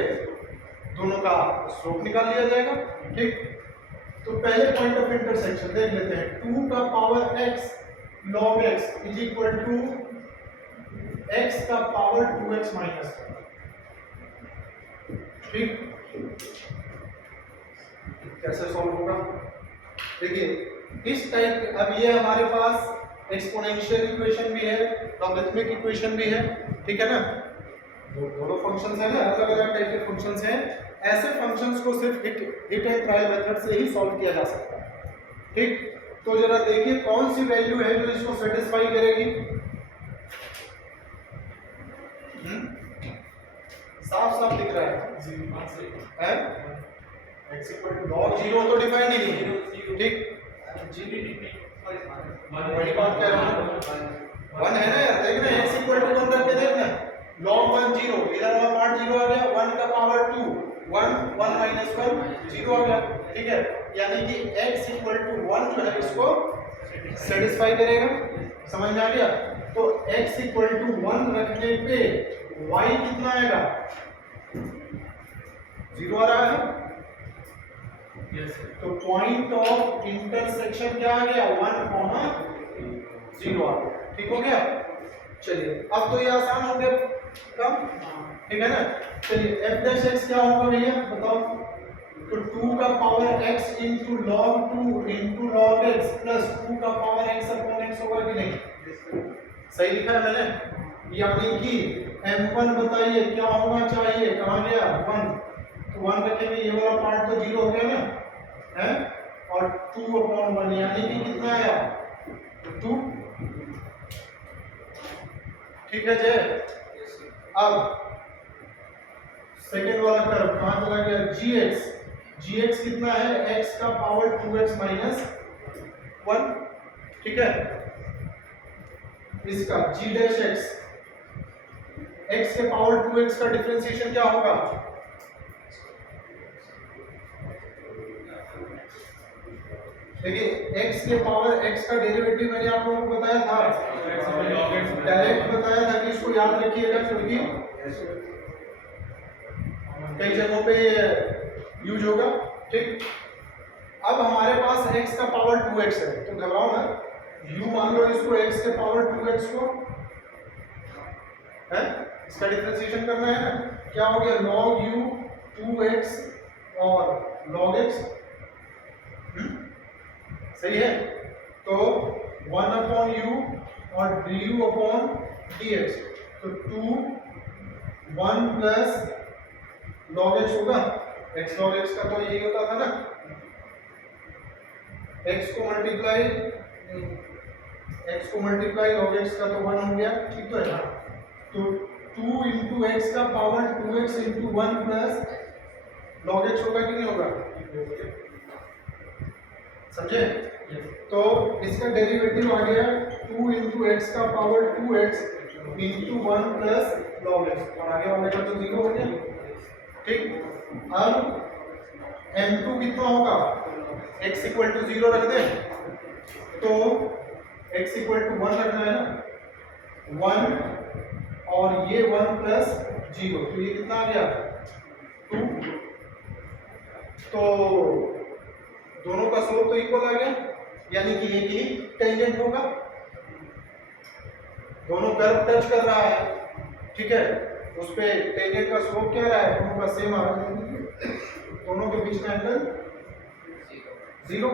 दोनों का स्लोप निकाल लिया जाएगा, ठीक। तो पहले पॉइंट ऑफ इंटरसेक्शन देख लेते हैं, 2 का power x log x is equal to x का पावर 2x माइनस, ठीक। कैसे सॉल्व होगा, देखिए इस टाइप, अब ये हमारे पास एक्सपोनेंशियल इक्वेशन भी है, लॉगरिथमिक इक्वेशन भी है, ठीक है ना। दोनों फंक्शंस हैं ना, अलग अलग टाइप के फंक्शंस हैं। ऐसे फंक्शंस को सिर्फ हिट एंड ट्रायल मेथड से ही सॉल्व किया जा सकता है, ठीक। तो जरा देखिए कौन सी वैल्यू है जो इसको सेटिस्फाई करेगी। साफ साफ दिख रहा है x इक्वल टू log 0 तो डिफाइन ही नहीं है, ठीक। बड़ी बात कह रहा हूं, 1 है ना यार, देखना x इक्वल टू 1 रख के देखना, log 1 0, इधर वाला पार्ट 0 आ गया, 1 का पावर 2 1 1 माइनस 1 0 आ गया, ठीक है। यानी कि x इक्वल टू 1 जो है इसको सेटिस्फाई करेगा, समझ में आ गया। तो x इक्वल टू 1 रखने पे y कितना आएगा, 0 आ रहा है, यस सर। तो पॉइंट ऑफ इंटरसेक्शन क्या आ गया, 1, 0 आ गया, ठीक हो गया। चलिए अब तो ये आसान हो गया कम, ठीक है ना। चलिए f डैश x क्या होगा भैया बताओ, तो 2 का power x into log 2 into log x plus 2 का पावर x अपॉन x होगा कि नहीं, सही लिखा है मैंने। यानी कि m1 बताइए क्या होना चाहिए, कहाँ गया 1, तो 1 रखेंगे, ये वाला पार्ट तो 0 हो गया ना है, और 2 अपॉन 1 यानी कि कितना आया 2, ठीक है जय। अब सेकेंड वाला कर्व कहां चला गया, gx कितना है, x का पावर 2x माइनस 1, ठीक है। इसका g डैश x के पावर 2x का डिफरेंशिएशन क्या होगा, देखिए x के पावर x का डेरिवेटिव मैंने आप लोगों को बताया था, डायरेक्ट बताया था कि इसको याद रखिएगा क्योंकि कई जगहों पे ये यूज होगा, ठीक। अब हमारे पास x का पावर 2x है, तो घबराओ मत, u मान लो इसको x के पावर 2x को है, इसका डिफरेंशिएशन करना है ना, क्या हो गया log u 2x और log x, सही है। तो 1 अपॉन u और du अपॉन dx, तो 2 1 प्लस log x होगा, x log x का तो यही होता था ना, x को मल्टीप्लाई log x का तो 1 हो गया, ठीक तो है। तो 2 इंटू एक्स का power 2x into 1 plus log x होगा कि नहीं होगा, समझे। तो इसका डेरिवेटिव आ गया 2 इंटू एक्स का power 2x into 1 plus log x, और आगे वाले का तो 0 हो गया, ठीक। अब m2 कितना होगा, x इक्वल टू 0 रख दें, तो x इक्वल टू 1 रखना है ना, 1 और ये 1 प्लस 0, तो ये कितना आ गया 2, तो दोनों का स्लोप तो इक्वल आ गया, यानी कि एक ही टेंजेंट होगा, दोनों कर्व टच कर रहा है, ठीक है, उस पे टेंजेंट का स्लोप क्या रहा है, दोनों का सेम आ रहा है, दोनों के बीच का एंगल 0,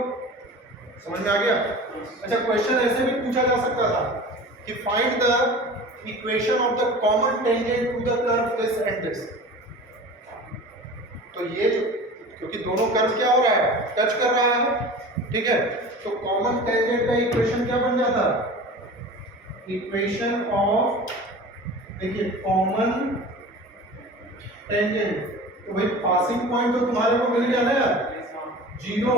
समझ में आ गया। अच्छा क्वेश्चन ऐसे भी पूछा जा सकता था कि find the equation of the common tangent to the curve this and this, तो ये जो, क्योंकि दोनों कर्व क्या हो रहा है, टच कर रहा है, ठीक है, तो कॉमन टेंजेंट का इक्वेशन क्या बन जाता, इक्वेशन ऑफ, देखिए कॉमन टेंजेंट, तो भाई पासिंग पॉइंट तो तुम्हारे को मिल गया ना यार, 0,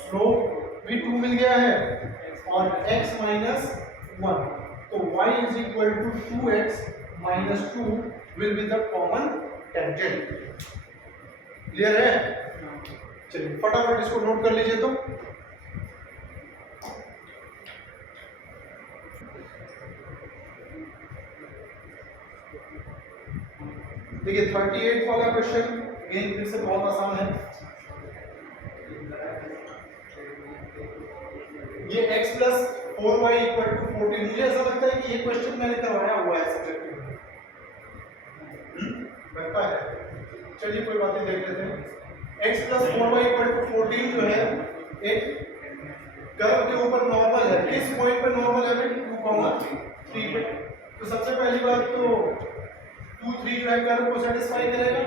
स्लोप भी 2 मिल गया है और x माइनस 1, तो y is equal to 2x minus 2 will be the common tangent. Clear है? चलिए फटाफट इसको नोट कर लीजिए। तो देखिए 38 वाला क्वेश्चन अगेन फिर से बहुत आसान है। ये x plus 4y equal to 14, मुझे ऐसा लगता है कि ये क्वेश्चन मैंने करवाया हुआ है सब्जेक्ट में, लगता है। चलिए कोई बात नहीं, देख लेते हैं। x plus 4y equal to 14 जो है एक कर्व के ऊपर नॉर्मल है। किस पॉइंट पे नॉर्मल है? 2,3 पे। तो सबसे पहली बात तो 2, 3 जो है कर्व को सेटिस्फाई करेगा।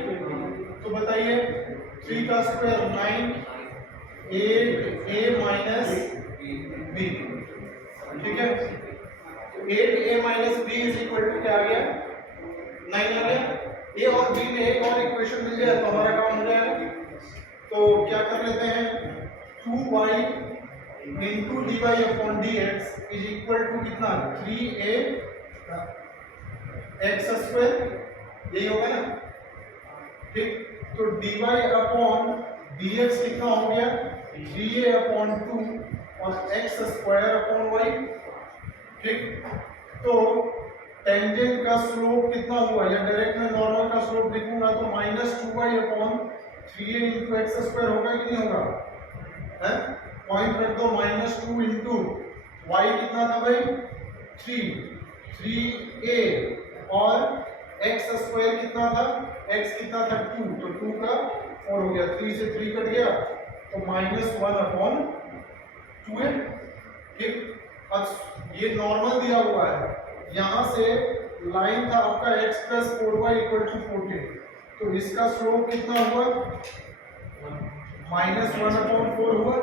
तो बताइए 3 का स्क्वायर 9, 8a माइनस b, ठीक है। तो 8a minus b is equal to क्या आ गया? 9 आ गया। a और b में एक और इक्वेशन मिल जाए तो हमारा काम हो जाएगा। तो क्या कर लेते हैं, 2y into dy upon dx is equal to कितना? 3a x स्क्वायर, यही होगा ना, ठीक। तो dy अपॉन dx कितना हो गया? 3a अपॉन 2 और x स्क्वायर अपॉन y, ठीक। तो टेंजेंट का स्लोप कितना हुआ, या डायरेक्ट में नॉर्मल का स्लोप लिखूंगा तो minus 2y upon 3a into x square होगा कि नहीं होगा? है, पॉइंट रख दो। माइनस 2 इंटू y कितना था भाई? 3a और x स्क्वायर कितना था? x कितना था? 2, तो 2 का 4 हो गया, 3 से 3 कट गया तो माइनस 1 अपॉन 2a, ठीक। अब ये नॉर्मल दिया हुआ है, यहां से लाइन था आपका x plus 4y equal to 14, तो इसका स्लोप कितना हुआ? माइनस 1 अपॉन 4 हुआ,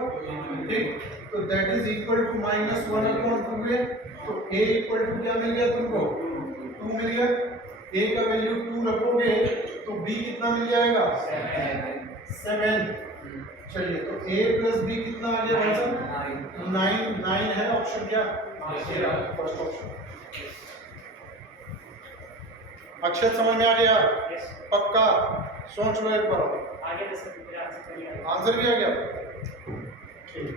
ठीक। तो that is equal to minus 1 upon 2a। तो a इक्वल टू क्या मिल गया तुमको? 2 मिल गया। a का वैल्यू 2 रखोगे तो b कितना मिल जाएगा? 7। चलिए तो a प्लस b कितना आ गया भाई साहब? 9 है ऑप्शन क्या? First option. अक्षर समझ में आ गया? पक्का? सोच लो एक बार। आगे आंसर भी आ गया, ठीक।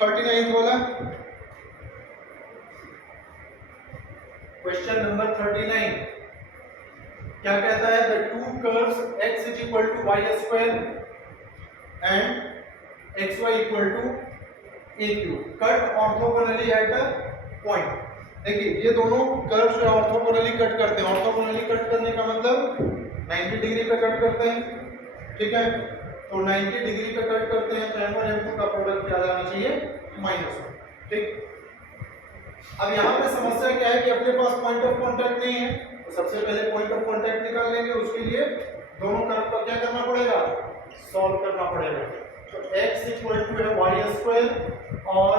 39 वाला क्वेश्चन नंबर 39 क्या कहता है? The two curves x is equal to y square and xy equal to a cube cut orthogonally at a point. देखिए ये दोनों कर्व्स जो ऑर्थोगोनली कट करते हैं। ऑर्थोगोनली कट करने का मतलब 90 डिग्री पे कट करते हैं, ठीक है। तो 90 डिग्री पे कट करते हैं तो m1 m2 का प्रोडक्ट क्या जाना चाहिए? -1, ठीक। अब यहाँ पे समस्या क्या है कि अपने पास पॉइंट ऑफ कांटेक्ट नहीं है, तो सबसे पहले पॉइंट ऑफ कांटेक्ट निकाल लेंगे। उसके लिए दोनों कर्व को क्या करना पड़ेगा? सॉल्व करना पड़ेगा। तो x इक्वल टू है y स्क्वायर और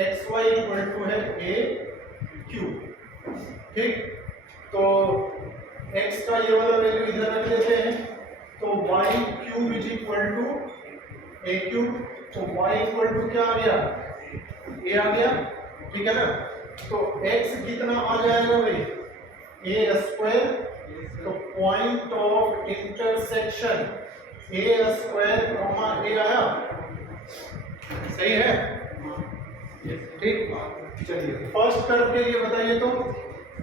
xy इक्वल टू है a क्यूब, ठीक। तो x का ये वाला वैल्यू इधर रख लेते हैं, तो y cube is equal to a cube. तो y इक्वल टू क्या आ गया? a आ गया, ठीक है ना। तो x कितना आ जाएगा भाई? a square. तो point of intersection a square comma a आया, सही है, ठीक। चलिए फर्स्ट कर्व के लिए बताइए तो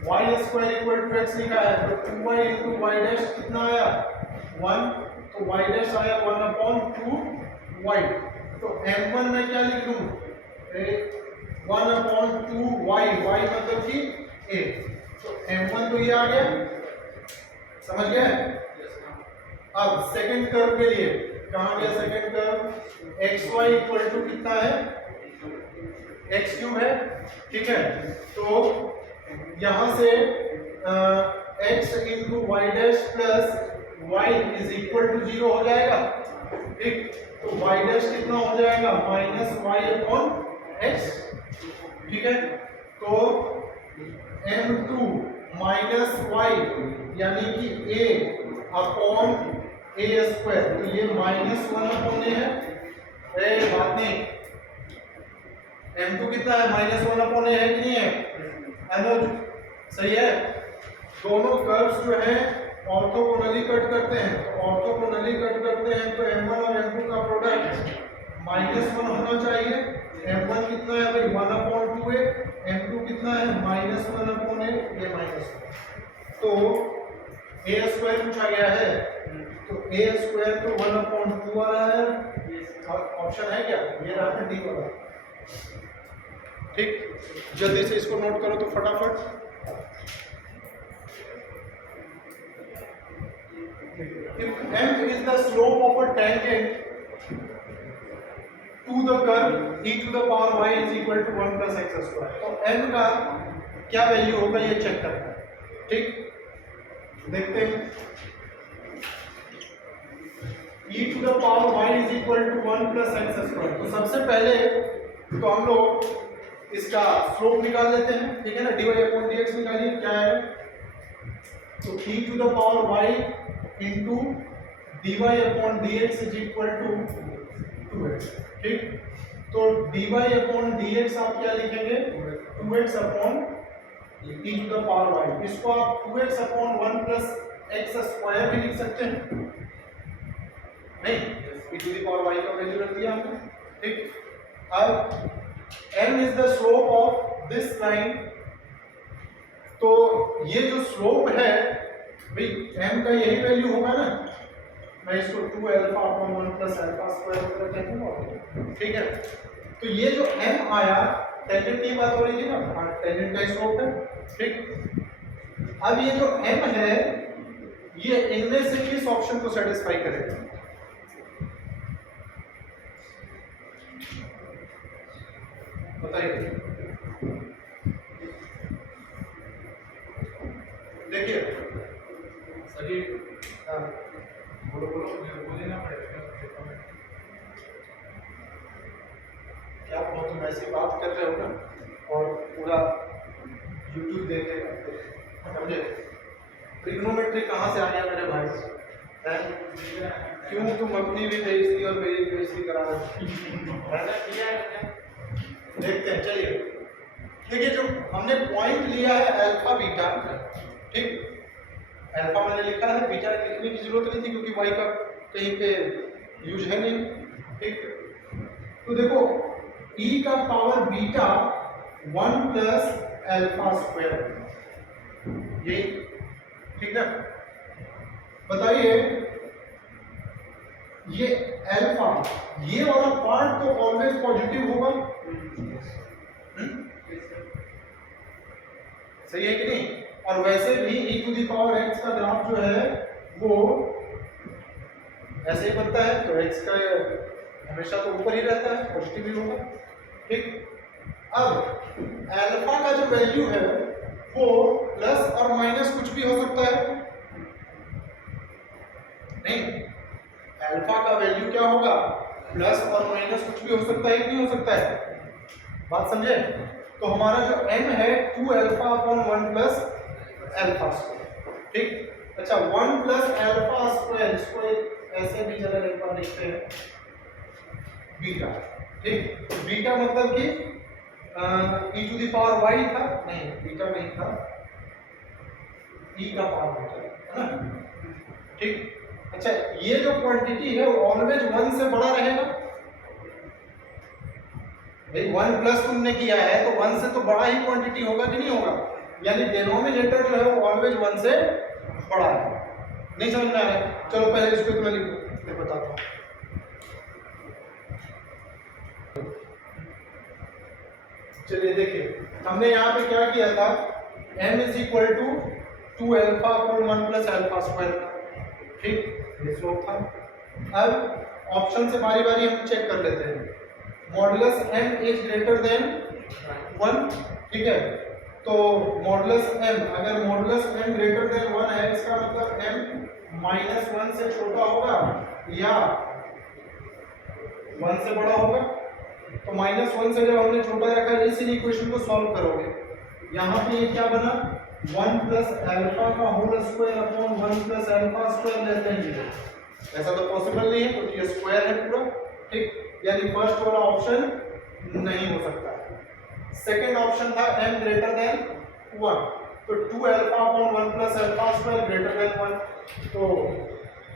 y square equal to x लिखा है, तो 2y इंटू y डैश कितना आया? 1, तो y डैश आया 1 अपॉन 2y। तो m1 में क्या लिख दूं? 1 अपॉन 2y, y मतलब कि a। तो m1 तो ये आ गया, समझ गए? अब सेकंड कर्व के लिए कहां गया second curve? xy equal to कितना है? x क्यूब है, ठीक है। तो यहां से x into y dash plus y is equal to 0 हो जाएगा, ठीक। तो y डैश कितना हो जाएगा? माइनस y अपॉन x, ठीक है। तो m2 माइनस y यानी कि a अपॉन a स्क्वायर, तो ये -1 अपॉन a है, बात नहीं, m2 कितना है -1/a है कि नहीं है, अनुज सही है। दोनों कर्व्स जो है ऑर्थोगोनली कट करते हैं, तो ऑर्थोगोनली कट करते हैं तो m1 और m2 का प्रोडक्ट -1 होना चाहिए। m1 कितना है भाई 1/2a, m2 कितना है -1/a, ये -1, तो a स्क्वायर पूछा गया है, तो a स्क्वायर तो 1/2 आ रहा है, ऑप्शन है क्या, ये रहा है डी वाला। ठीक, जल्दी से इसको नोट करो तो फटाफट। If m is the slope of a tangent to the curve e to the power y is equal to 1 plus x square, तो m का क्या वैल्यू होगा ये चेक करना है। ठीक, देखते हैं। e to the power y is equal to 1 plus x square, तो सबसे पहले तो हम लोग इसका स्लोप निकाल लेते हैं, ठीक है ना, dy upon dx निकालिए, क्या है, तो e to the power y into dy upon dx is equal to 2x। ठीक, तो dy upon dx आप क्या लिखेंगे, 2x upon e to the power y, इसको आप 2x upon 1 plus x square भी लिख सकते हैं, नहीं, e to the power y का वैल्यू रख दिया हमने। ठीक, अब m is the slope of this line, तो ये जो स्लोप है भाई m का यही वैल्यू होगा ना, मैं इसको 2 alpha upon 1 plus alpha square वगैरह कह दूंगा। ठीक है, तो ये जो m आया टेंजेंट की बात हो रही थी ना, टेंजेंट का स्लोप है। ठीक, अब ये जो m है ये इनमें से किस ऑप्शन को सेटिस्फाई करेगा, बताइए। देखिए सभी हाँ, बोलो बोलना पड़ेगा, क्या बहुत तुम ऐसी बात कर रहे हो ना, और पूरा YouTube देखे, समझे, ट्रिग्नोमेट्री कहाँ से आ गया मेरे भाई, हैं? क्यों तुम अपनी भी बेइज्जती और मेरी भी बेइज्जती करा रहे हो? देखते हैं, चलिए। देखिए जो हमने पॉइंट लिया है अल्फा बीटा, ठीक, अल्फा मैंने लिखा है, बीटा लिखने की जरूरत नहीं थी क्योंकि y का कहीं पे यूज है नहीं। ठीक, तो देखो e का power beta 1 plus alpha square, यही, ठीक ना। बताइए ये अल्फा, ये वाला पार्ट तो ऑलवेज पॉजिटिव होगा, सही है कि नहीं, और वैसे भी e to the power x का ग्राफ जो है वो ऐसे ही बनता है, तो x का हमेशा तो ऊपर ही रहता है, पॉजिटिव ही होगा। ठीक, अब अल्फा का जो वैल्यू है वो प्लस और माइनस कुछ भी हो सकता है, नहीं, अल्फा का वैल्यू क्या होगा, प्लस और माइनस कुछ भी हो सकता है कि नहीं हो सकता है, बात समझे। तो हमारा जो m है 2 alpha upon 1 plus alpha square. ठीक, अच्छा 1 प्लस अल्फा स्क्वायर, इसको ऐसे भी जरा एक बार लिखते हैं, बीटा। ठीक, बीटा मतलब कि e to the power y था, नहीं बीटा नहीं था, e का पावर बीटा है ना। ठीक, अच्छा ये जो क्वांटिटी है वो ऑलवेज 1 से बड़ा रहेगा भाई, 1 प्लस तुमने किया है तो 1 से तो बड़ा ही क्वांटिटी होगा कि नहीं होगा, यानी डिनोमिनेटर जो है वो ऑलवेज 1 से बड़ा है। नहीं समझ में आ रहा है, चलो पहले इसको इतना लिखो, फिर बताता हूँ। चलिए देखिए हमने यहाँ पे क्या किया था, m is equal to 2 alpha upon 1 plus alpha square. ठीक, ये स्लोप था। अब ऑप्शन से बारी बारी हम चेक कर लेते हैं, modulus m is greater than 1, ठीक है, तो मॉडुलस m, अगर मॉडुलस m ग्रेटर देन 1 है, इसका मतलब m माइनस 1 से छोटा होगा या 1 से बड़ा होगा। तो माइनस 1 से जब हमने छोटा रखा है, इस इक्वेशन को सॉल्व करोगे, यहाँ पे ये क्या बना, 1 प्लस अल्फा का whole square upon 1 plus alpha square लेते हैं। ऐसा तो पॉसिबल नहीं है क्योंकि ये स्क्वायर है पूरा। ठीक, यानी फर्स्ट वाला ऑप्शन नहीं हो सकता। सेकेंड ऑप्शन था m ग्रेटर देन 1, तो 2 alpha upon 1 plus alpha square greater than 1, तो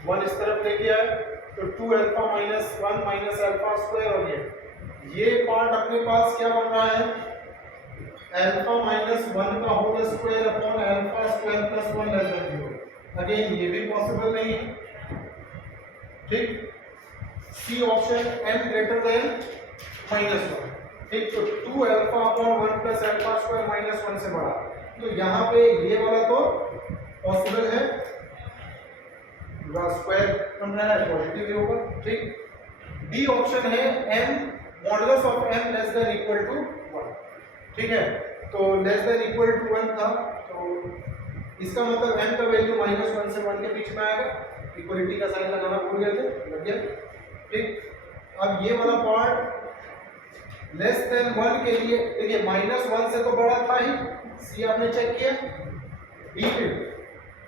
1 इस तरफ लेके आए, तो 2 alpha minus 1 minus alpha square, और ये पार्ट अपने पास क्या बन रहा है, अल्फा माइनस 1 का whole square upon alpha square plus 1 less than 0। Again ये भी पॉसिबल नहीं है, ठीक। C option m greater than -1, ठीक। तो 2 alpha upon 1 plus alpha square minus 1 से बड़ा, तो यहाँ पे ये वाला तो पॉसिबल है, स्क्वायर बन रहा है, पॉजिटिव ही होगा, ठीक। डी ऑप्शन है m modulus of m less than equal to 1, ठीक है। तो लेस देन इक्वल टू 1 था, तो इसका मतलब m का वैल्यू -1 से 1 के बीच में आएगा। इक्वलिटी का साइन लगाना भूल गए थे, लग गया, ठीक। अब ये वाला पार्ट लेस देन 1 के लिए, देखिए -1 से तो बड़ा था ही, सी आपने चेक किया, डी पे।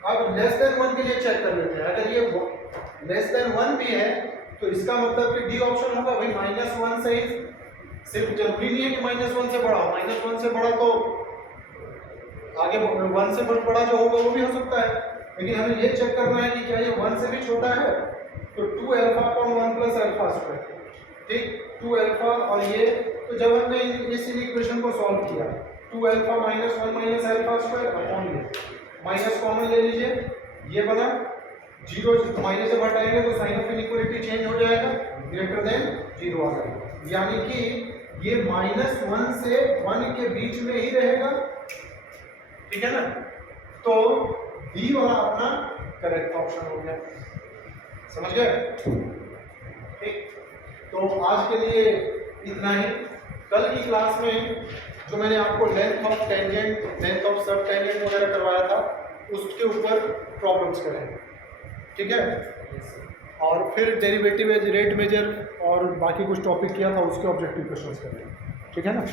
अब लेस देन 1 के लिए चेक कर लेते हैं, अगर ये लेस देन 1 भी है तो इसका मतलब कि डी ऑप्शन होगा भाई, -1 से ही, सिर्फ जरूरी नहीं है कि -1 से बड़ा हो, -1 से बड़ा तो आगे 1 से बड़ा जो होगा वो भी हो सकता है, लेकिन हमें ये चेक करना है कि क्या ये 1 से भी छोटा है, तो 2 alpha upon 1 plus alpha square, ठीक। 2 अल्फा और ये, तो जब हमने इस इक्वेशन को सॉल्व किया, 2 alpha minus 1 minus alpha square upon ये, माइनस कॉमन ले लीजिए, ये बना 0, माइनस से हटाएंगे तो साइन ऑफ इनइक्वालिटी चेंज हो जाएगा, ग्रेटर देन 0 आ जाएगा, यानी कि ये -1 से 1 के बीच में ही रहेगा, ठीक है ना। तो डी वाला अपना करेक्ट ऑप्शन हो गया, समझ गए, ठीक। तो आज के लिए इतना ही। कल की क्लास में जो मैंने आपको length of tangent, length of सब टेंजेंट वगैरह करवाया था, उसके ऊपर प्रॉब्लम्स करेंगे, ठीक है। और फिर डेरिवेटिव रेट मेजर और बाकी कुछ टॉपिक किया था, उसके ऑब्जेक्टिव क्वेश्चंस करेंगे, ठीक है ना।